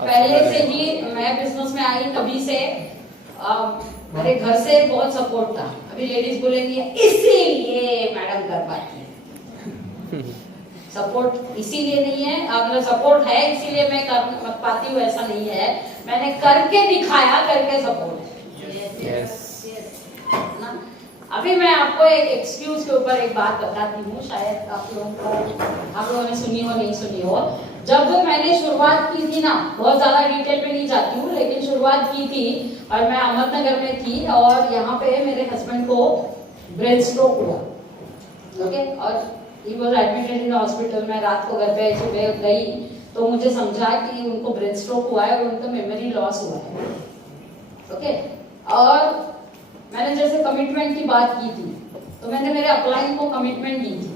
पहले से ही मैं बिजनेस में आई तभी से मेरे घर से बहुत सपोर्ट था। अभी लेडीज बोलेंगी इसीलिए मैडम कर पाती है। सपोर्ट इसीलिए नहीं है, मतलब सपोर्ट है इसीलिए मैं कर पाती हूँ ऐसा नहीं है, मैंने करके दिखाया, करके सपोर्ट है। ना अभी मैं आपको एक एक्सक्यूज के ऊपर एक बात बताती हूँ, शायद आप लोगों ने सुनी हो नहीं सुनी हो। जब मैंने शुरुआत की थी ना, बहुत ज्यादा डिटेल में नहीं जाती हूँ, लेकिन शुरुआत की थी और मैं अहमदनगर में थी और यहाँ पे मेरे हस्बैंड को ब्रेन स्ट्रोक हुआ। ओके, और he was admitted in hospital. मैं रात को घर पे सुबह गई तो मुझे समझा कि उनको ब्रेन स्ट्रोक हुआ है और उनका मेमोरी लॉस हुआ है। ओके, और मैंने जैसे कमिटमेंट की बात की थी तो मैंने मेरे अपलाइन को कमिटमेंट दी थी।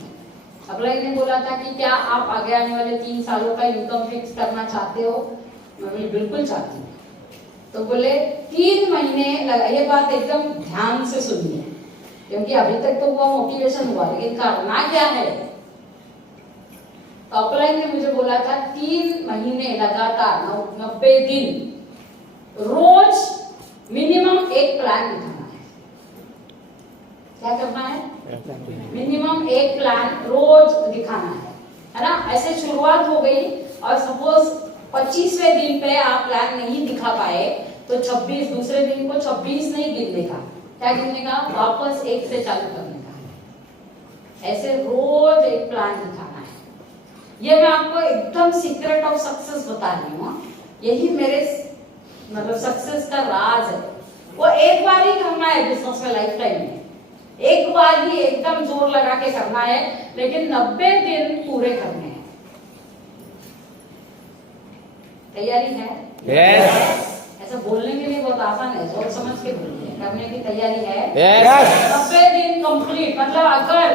अपलाइन ने बोला था कि क्या आप आगे आने वाले 3 सालों का इनकम फिक्स करना चाहते हो? मैं बोली बिल्कुल चाहती हूँ। तो बोले 3 महीने लगा। ये बात एकदम ध्यान से सुनिए क्योंकि अभी तक तो वो मोटिवेशन हुआ, लेकिन करना क्या है। तो अपलाइन ने मुझे बोला था 3 महीने लगातार 90 दिन रोज मिनिमम एक प्लान दिखाना है। क्या करना है? मिनिमम एक प्लान रोज दिखाना है ना। ऐसे शुरुआत हो गई और सपोज 25वें दिन पे आप प्लान नहीं दिखा पाए तो 26 दूसरे दिन को 26 नहीं गिनने का। क्या गिनने का? वापस 1 से चालू करने का। ऐसे रोज एक प्लान दिखाना है। ये मैं आपको एकदम सीक्रेट ऑफ सक्सेस बता रही हूँ। यही मेरे मतलब सक्सेस का राज है। वो एक बार ही करना है बिजनेस में, लाइफ टाइम में एक बार ही एकदम जोर लगा के करना है, लेकिन 90 दिन पूरे करने हैं। तैयारी है? यस। ऐसा बोलने के लिए बहुत आसान है, सोच समझ के बोलिए। करने की तैयारी है? यस। 90 दिन कंप्लीट। मतलब अगर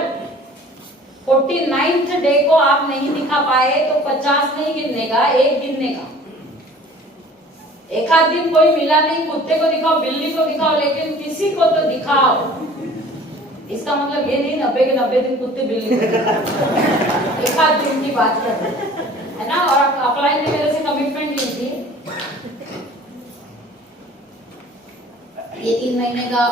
49th डे को आप नहीं दिखा पाए तो 50 नहीं गिनने का, 1 गिनने का। एक आध दिन कोई मिला नहीं, कुत्ते को दिखाओ, बिल्ली को दिखाओ, लेकिन किसी को तो दिखाओ। इसका मतलब ये नहीं 90 के 90 दिन कुत्ते बिल्ली को दिखाओ। एक आध दिन की बात कर रहे है ना। और अपलाइन ने मेरे से कमिटमेंट ली थी ये 3 महीने का।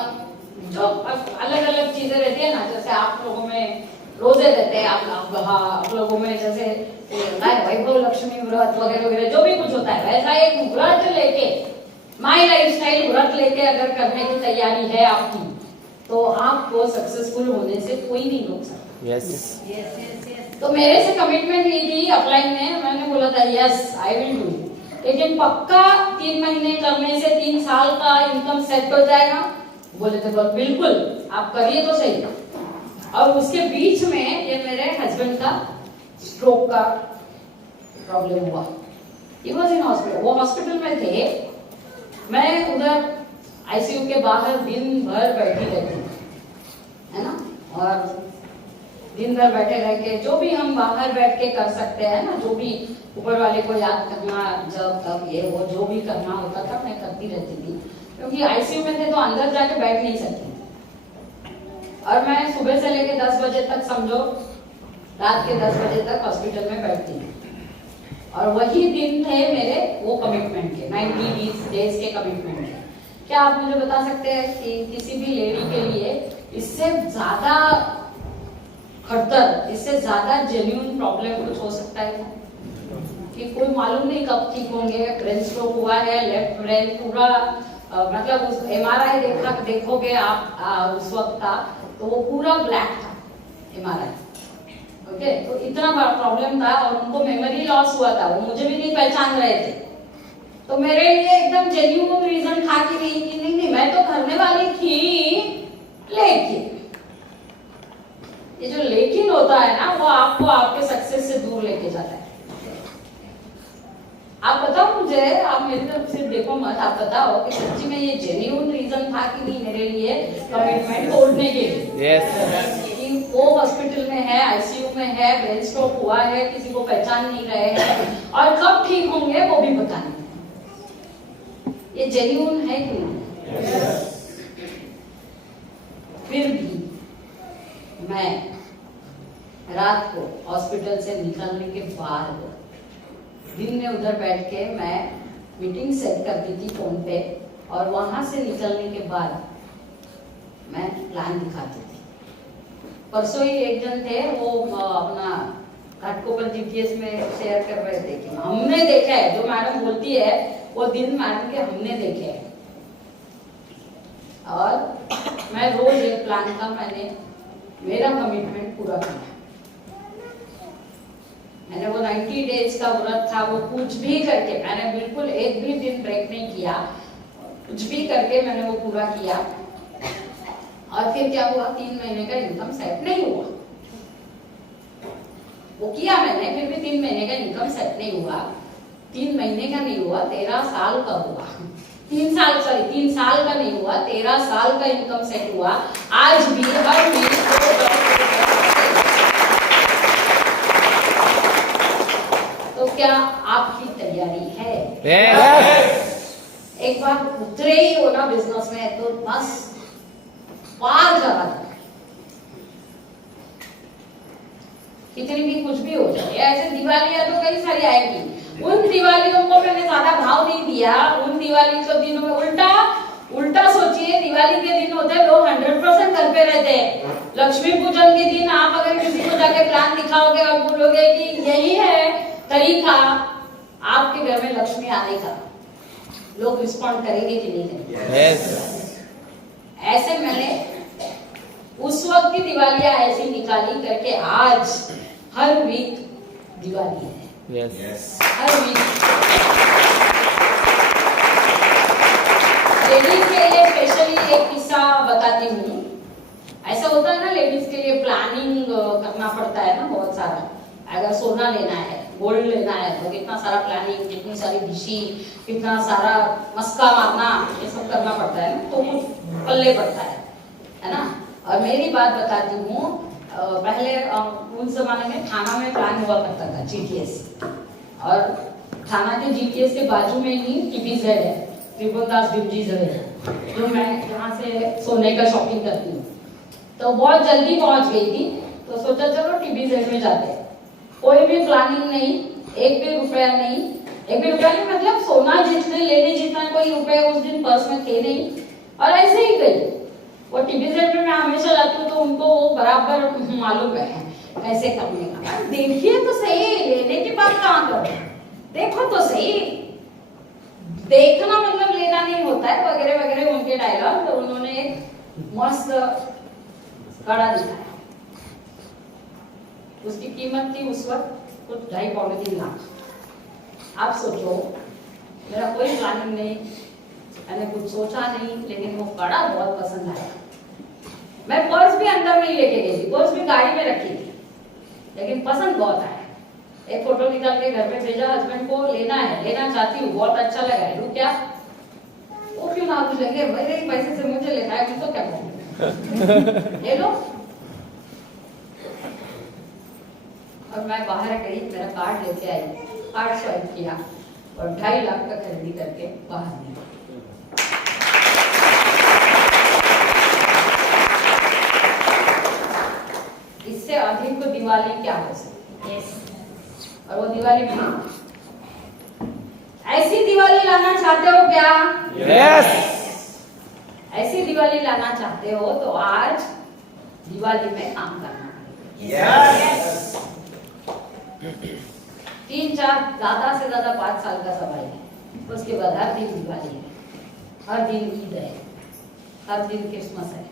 जो अलग अलग चीजें रहती है ना, जैसे आप लोगों में रोजे रहते हैं, आप लोगों में जैसे वैभव लक्ष्मी व्रत वगैरह वगैरह जो भी कुछ होता है, वैसा एक व्रत लेके, माई लाइफस्टाइल व्रत लेके अगर करने की तैयारी है आपकी तो आपको सक्सेसफुल होने से कोई नहीं रोक सकता। यस। तो मेरे से कमिटमेंट ली थी अपलाइन ने। मैंने बोला था यस आई विल डू, लेकिन पक्का 3 महीने करने से 3 साल का इनकम सेट हो जाएगा। बोले थे बोल बिल्कुल आप करिए तो सही। और उसके बीच में ये मेरे हस्बैंड का स्ट्रोक का प्रॉब्लम हुआ। ही वाज इन हॉस्पिटल, वो हॉस्पिटल में थे, मैं उधर आईसीयू के बाहर दिन भर बैठी रहती है ना। और दिन भर बैठे रह के जो भी हम बाहर बैठ के कर सकते हैं ना, जो भी ऊपर वाले को याद करना, जब तक ये वो जो भी करना होता था मैं करती रहती थी, क्योंकि आईसीयू में थे तो अंदर जाके बैठ नहीं सकती। और मैं सुबह से लेके 10 बजे तक, समझो रात के 10 बजे तक हॉस्पिटल में बैठती थी। और वही दिन थे मेरे वो कमिटमेंट के, 90 डेज के कमिटमेंट के। क्या आप मुझे बता सकते हैं कि किसी भी लेडी के लिए इससे ज्यादा खड़तर, इससे ज्यादा जेन्युइन प्रॉब्लम कुछ हो सकता है क्या? कि कोई मालूम नहीं कब ठीक होंगे, ब्रेन स्ट्रोक हुआ है, लेफ्ट ब्रेन पूरा मतलब उस एमआरआई देखोगे आप उस वक्त का तो वो पूरा ब्लैक था एमआरआई। ओके, तो इतना बड़ा प्रॉब्लम था और उनको मेमोरी लॉस हुआ था, वो मुझे भी नहीं पहचान रहे थे। तो मेरे लिए एकदम जेन्युइन रीजन था कि नहीं मैं तो करने वाली थी, लेकिन ये जो लेकिन होता है ना, वो आपको आपके सक्सेस से दूर लेके जाता है। आप बताओ मुझे, आप मेरी तरफ से देखो मत, आप बताओ कि सच्ची में ये जेन्युइन रीजन था कि नहीं मेरे लिए कमिटमेंट तोड़ने के लिए। यस। वो हॉस्पिटल में है, आईसीयू में है, ब्रेन स्ट्रोक हुआ है, किसी को पहचान नहीं रहे हैं और कब ठीक होंगे वो भी पता नहीं। ये जेन्युइन है कि नहीं? फिर भी मैं रात को हॉस्पिटल से निकलने के बाद दिन में उधर बैठ के मैं मीटिंग सेट करती थी फोन पे, और वहां से निकलने के बाद मैं प्लान दिखाती थी। परसों ही एक जन थे, वो अपना घाटकोपर जीपीएस में शेयर कर रहे थे कि हमने देखा है, जो मैडम बोलती है वो दिन मैडम के हमने देखे हैं। और मैं रोज एक प्लान का मैंने मेरा कमिटमेंट पूरा किया। मैंने वो 90 डेज का व्रत था, वो कुछ भी करके मैंने बिल्कुल एक भी दिन ब्रेक नहीं किया, कुछ भी करके मैंने वो पूरा किया। और फिर क्या हुआ, 3 महीने का इनकम सेट नहीं हुआ। वो किया मैंने, फिर भी 3 महीने का इनकम सेट नहीं हुआ। 3 महीने का नहीं हुआ, 13 साल का हुआ। 3 साल का नहीं हुआ, 13 साल का इनकम सेट हुआ। आज भी हर महीने तो क्या आपकी तैयारी है? एक बार उतरे ही हो ना बिजनेस में तो बस पार जाना था। कितनी भी कुछ भी हो जाए, ऐसे दिवालियां तो कई सारी आएगी। उन दिवालियों को मैंने ज्यादा भाव नहीं दिया। उन दिवाली के दिनों में उल्टा सोचिए, दिवाली के दिन होते हैं लोग 100% घर पे रहते हैं। लक्ष्मी पूजन के दिन आप अगर किसी को जाके प्लान दिखाओगे और बोलोगे कि यही है तरीका आपके घर में लक्ष्मी आने का, लोग रिस्पॉन्ड करेंगे कि नहीं करेंगे? ऐसे मैंने उस वक्त की दिवालियां ऐसी निकाली करके आज हर वीक दिवाली है। हर वीक लेडीज के लिए स्पेशली एक किस्सा बताती हूँ। ऐसा होता है ना, लेडीज के लिए प्लानिंग करना पड़ता है ना बहुत सारा। अगर सोना लेना है, गोल्ड लेना है तो कितना सारा प्लानिंग, कितनी सारी डिशी, कितना सारा मस्का मारना, ये सब करना पड़ता है ना, तो कुछ पल्ले पड़ता है ना। और मेरी बात बताती हूँ, पहले उन जमाने में थाना में प्लान हुआ करता था जीटीएस, और थाना के जीटीएस के बाजू में ही टीबीजेड है, त्रिभुवनदास भिमजी जगह, जो मैं यहाँ से सोने का शॉपिंग करती हूँ। तो बहुत जल्दी पहुंच गई थी, तो सोचा चलो टीबीजेड में जाते हैं। कोई भी प्लानिंग नहीं, एक भी रुपया नहीं, मतलब सोना जितने लेने जितना कोई रुपए उस दिन पर्स में थे नहीं, और ऐसे ही गई। वो टीबीजेड में मैं हमेशा जाती हूँ तो उनको वो बराबर मालूम है कैसे करने का। देखिए तो सही, लेने की बात कहाँ करो, देखो तो सही। देखना मतलब लेना नहीं होता है, वगैरह वगैरह उनके डायलॉग। तो उन्होंने एक मस्त कड़ा दिखाया, उसकी कीमत थी उस वक्त कुछ 2.5-3 लाख। आप सोचो, मेरा कोई प्लानिंग नहीं, मैंने कुछ सोचा नहीं, लेकिन वो कड़ा बहुत पसंद आया। मैं पर्स भी अंदर नहीं लेके गई थी, पर्स भी गाड़ी में रखी थी, लेकिन पसंद बहुत आया। एक फोटो निकाल के घर पे भेजा, हस्बैंड को लेना है, लेना चाहती हूँ, बहुत अच्छा लगा है। लू क्या? वो क्यों ना कुछ लगे, मेरे पैसे से मुझे लेना है, तो क्या कहूँ, ले लो। और मैं बाहर गई, मेरा कार्ड लेके आई, कार्ड स्वाइप किया और 2.5 लाख का खरीदी करके बाहर निकली। इससे अधिक को दिवाली क्या हो सकती है? और वो दिवाली भी ऐसी दिवाली लाना चाहते हो क्या? ऐसी दिवाली लाना चाहते हो तो आज दिवाली में काम करना है। 3-4 ज्यादा से ज्यादा 5 साल का सवाल है, उसके बाद हर दिन दिवाली है, हर दिन ईद है, हर दिन क्रिसमस है।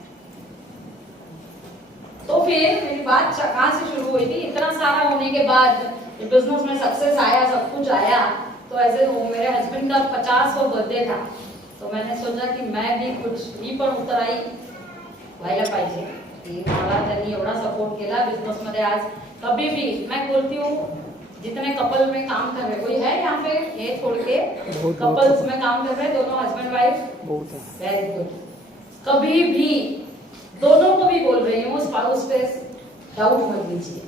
तो फिर मेरी बात कहाँ से शुरू हुई थी? इतना सारा होने के बाद बिजनेस में सक्सेस आया, सब कुछ आया, तो ऐसे मेरे हस्बैंड का 50वां बर्थडे था, तो मैंने सोचा की मैं भी कुछ मी पण उतर आई व्हायला पाहिजे की मला त्यांनी एवढा सपोर्ट केला बिझनेस मध्ये। आज कभी भी मैं बोलती हूँ, जितने कपल में काम कर रहे, कोई है यहाँ पे ये छोड़ के कपल्स में काम कर रहे, दोनों हस्बैंड वाइफ, वेरी गुड। कभी भी दोनों को भी बोल रही हूँ, स्पाउस पे डाउट मत लीजिए,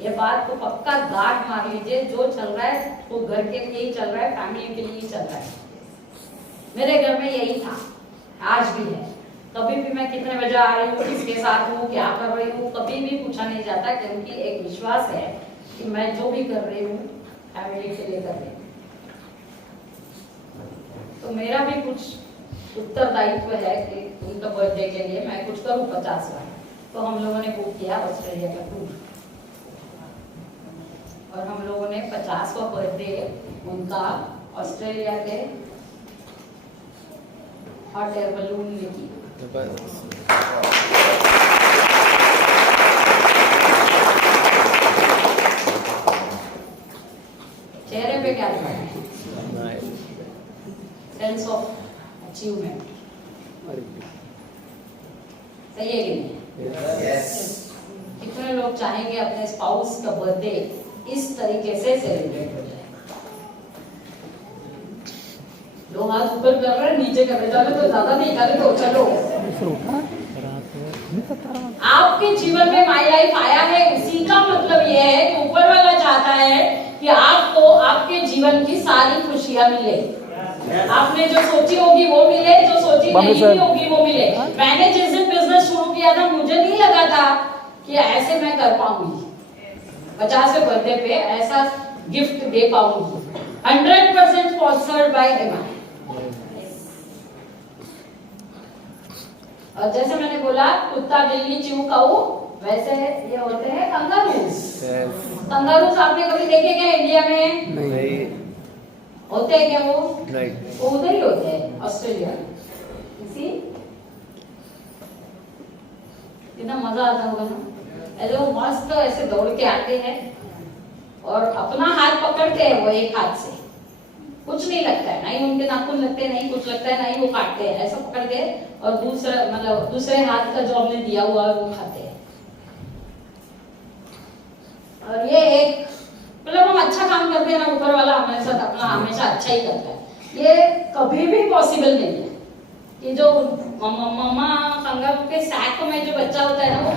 ये बात को पक्का गांठ मार लीजिए, जो चल रहा है वो घर के लिए ही चल रहा है, फैमिली के लिए ही चल रहा है। मेरे घर में यही था, आज भी है। कभी भी मैं कितने बजे आ रही हूँ, किसके साथ हूँ, क्या कर रही हूँ, कभी भी पूछा नहीं जाता, क्योंकि एक विश्वास है कि मैं जो भी कर रही हूँ फैमिली के लिए कर रही हूँ। मेरा भी कुछ उत्तरदायित्व है कि उनका बर्थडे के लिए मैं कुछ करूँ 50वां। तो हम लोगों ने बुक किया ऑस्ट्रेलिया का टूर और हम लोगों ने 50वां बर्थडे उनका ऑस्ट्रेलिया के हॉट एयर बलून में की। चेहरे पे क्या लिखा है? Sense of achievement. सही है कि नहीं? कितने लोग चाहेंगे अपने स्पाउस का बर्थडे इस तरीके से सेलिब्रेट हो जाए? लोग हाथ ऊपर कर रहे हैं, नीचे कर रहे हैं, तो ज्यादा नहीं करे तो चलो। आपके जीवन में माई लाइफ आया है, इसी का मतलब यह है कि ऊपर वाला चाहता है कि आपको आपके जीवन की सारी खुशियां मिले। आपने जो सोची होगी वो मिले, जो सोची नहीं भी होगी वो मिले। मैंने जिस दिन बिजनेस शुरू किया था मुझे नहीं लगा था कि ऐसे मैं कर पाऊंगी, 50वें बर्थडे पे ऐसा गिफ्ट दे पाऊंगी। 100% स्पॉन्सर्ड बाय एमआई। और जैसे मैंने बोला कुत्ता बिल्ली चीऊ काऊ, वैसे ये होते हैं कंगारूस। कंगारूस आपने कभी देखे क्या इंडिया में? नहीं होते हैं क्या वो? नहीं। वो उधर ही होते हैं ऑस्ट्रेलिया। इसी कितना मजा आता होगा ना, ऐसे वो मस्त ऐसे दौड़ के आते हैं और अपना हाथ पकड़ते हैं वो एक हाथ से, कुछ नहीं लगता है, नहीं उनके नाखून लगते हैं, नहीं कुछ लगता है, नहीं वो काटते हैं, ऐसा पकड़ के और दूसरा मतलब दूसरे हाथ का जो हमने दिया हुआ है वो खाते हैं। और ये एक मतलब हम अच्छा काम करते हैं ना, ऊपर वाला हमारे साथ अपना हमेशा अच्छा ही करता है। ये कभी भी पॉसिबल नहीं है कि जो मम्मा कंगारू के सैक में जो बच्चा होता है ना वो